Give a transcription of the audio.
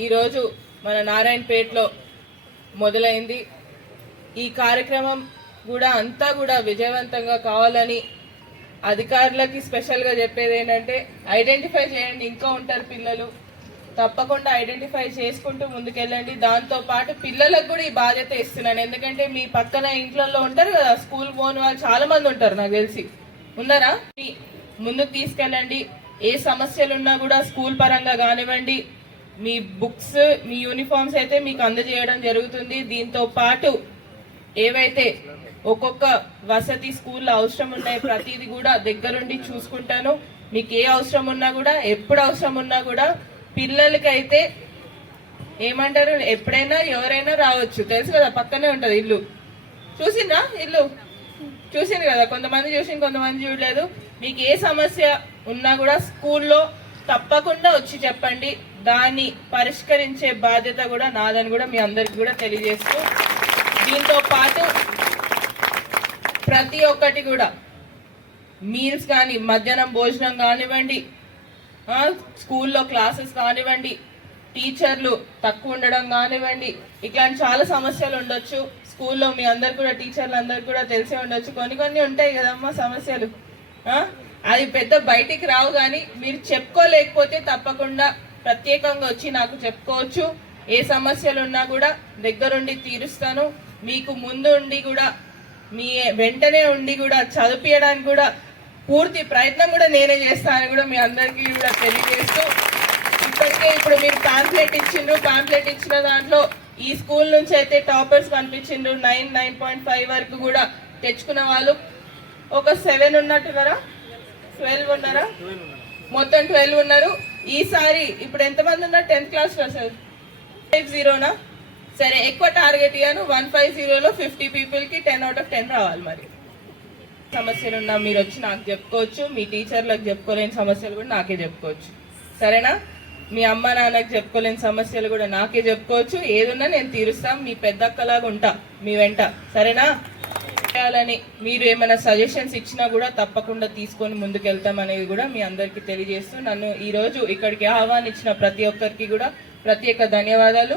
ఈరోజు మన నారాయణపేటలో మొదలైంది. ఈ కార్యక్రమం కూడా అంతా కూడా విజయవంతంగా కావాలని అధికారులకి స్పెషల్గా చెప్పేది ఏంటంటే ఐడెంటిఫై చేయండి ఇంకా ఉంటారు పిల్లలు. తప్పకుండా ఐడెంటిఫై చేసుకుంటూ ముందుకెళ్ళండి. దాంతో పాటు పిల్లలకు కూడా ఈ బాధ్యత ఇస్తున్నాను. ఎందుకంటే మీ పక్కన ఇంట్లో ఉంటారు కదా స్కూల్ పోని వాళ్ళు చాలా మంది ఉంటారు నాకు తెలిసి. ఉన్నారా? మీ- ముందుకు తీసుకెళ్ళండి. ఏ సమస్యలు ఉన్నా కూడా స్కూల్ పరంగా కానివ్వండి మీ బుక్స్ మీ యూనిఫామ్స్ అయితే మీకు అందజేయడం జరుగుతుంది. దీంతో పాటు ఏవైతే ఒక్కొక్క వసతి స్కూల్లో అవసరం ఉన్నాయి ప్రతిదీ కూడా దగ్గరుండి చూసుకుంటాను. మీకు ఏ అవసరం ఉన్నా కూడా ఎప్పుడు అవసరం ఉన్నా కూడా పిల్లలకైతే ఏమంటారు? ఎప్పుడైనా ఎవరైనా రావచ్చు. తెలుసు కదా పక్కనే ఉంటుంది ఇల్లు. చూసిందా ఇల్లు? చూసింది కదా కొంతమంది చూసింది కొంతమంది చూడలేదు. మీకు ఏ సమస్య ఉన్నా కూడా స్కూల్లో తప్పకుండా వచ్చి చెప్పండి. దాన్ని పరిష్కరించే బాధ్యత కూడా నాదని కూడా మీ అందరికి కూడా తెలియజేస్తూ దీంతో పాటు ప్రతి ఒక్కటి కూడా మీల్స్ కానీ మధ్యాహ్నం భోజనం కానివ్వండి స్కూల్లో క్లాసెస్ కానివ్వండి టీచర్లు తక్కువ ఉండడం కానివ్వండి ఇట్లాంటి చాలా సమస్యలు ఉండొచ్చు. స్కూల్లో మీ అందరు కూడా టీచర్లు అందరు కూడా తెలిసే ఉండొచ్చు. కొన్ని కొన్ని ఉంటాయి కదమ్మా సమస్యలు. అది పెద్ద బయటికి రావు కానీ మీరు చెప్పుకోలేకపోతే తప్పకుండా ప్రత్యేకంగా వచ్చి నాకు చెప్పుకోవచ్చు. ఏ సమస్యలు ఉన్నా కూడా దగ్గరుండి తీరుస్తాను. మీకు ముందు ఉండి కూడా మీ వెంటనే ఉండి కూడా చదివించడానికి కూడా పూర్తి ప్రయత్నం కూడా నేనే చేస్తానని కూడా మీ అందరికీ కూడా తెలియజేస్తూ ఇప్పటికే ఇప్పుడు మీరు పాంప్లెట్ ఇచ్చిండ్రు. పాంప్లెట్ ఇచ్చిన దాంట్లో ఈ స్కూల్ నుంచి అయితే టాపర్స్ కనిపించిండ్రు నైన్ నైన్ పాయింట్ ఫైవ్ వరకు కూడా తెచ్చుకున్న వాళ్ళు. ఒక సెవెన్ ఉన్నట్టున్నారా ట్వెల్వ్ ఉన్నారా? మొత్తం ట్వెల్వ్ ఉన్నారు. ఈసారి ఇప్పుడు ఎంతమంది ఉన్నారు? టెన్త్ క్లాస్లో సార్? ఫైవ్ జీరోనా సరే ఎక్కువ టార్గెట్ ఇయ్యాను. వన్ ఫైవ్ జీరోలో ఫిఫ్టీ పీపుల్కి టెన్ అవుట్ ఆఫ్ టెన్ రావాలి మరి. సమస్యలు ఉన్నా మీరు వచ్చి నాకు చెప్పుకోవచ్చు. మీ టీచర్లకు చెప్పుకోలేని సమస్యలు కూడా నాకే చెప్పుకోవచ్చు. సరేనా? మీ అమ్మ నాన్నకి చెప్పుకోలేని సమస్యలు కూడా నాకే చెప్పుకోవచ్చు. ఏదున్నా నేను తీరుస్తాను మీ పెద్దక్కలాగా ఉంటా. మీ వెంట. సరేనా? పెట్టాలని మీరు ఏమైనా సజెషన్స్ ఇచ్చినా కూడా తప్పకుండా తీసుకొని ముందుకెళ్తామనేది కూడా మీ అందరికీ తెలియజేస్తూ నన్ను ఈరోజు ఇక్కడికి ఆహ్వానించిన ప్రతి ఒక్కరికి కూడా ప్రత్యేక ధన్యవాదాలు.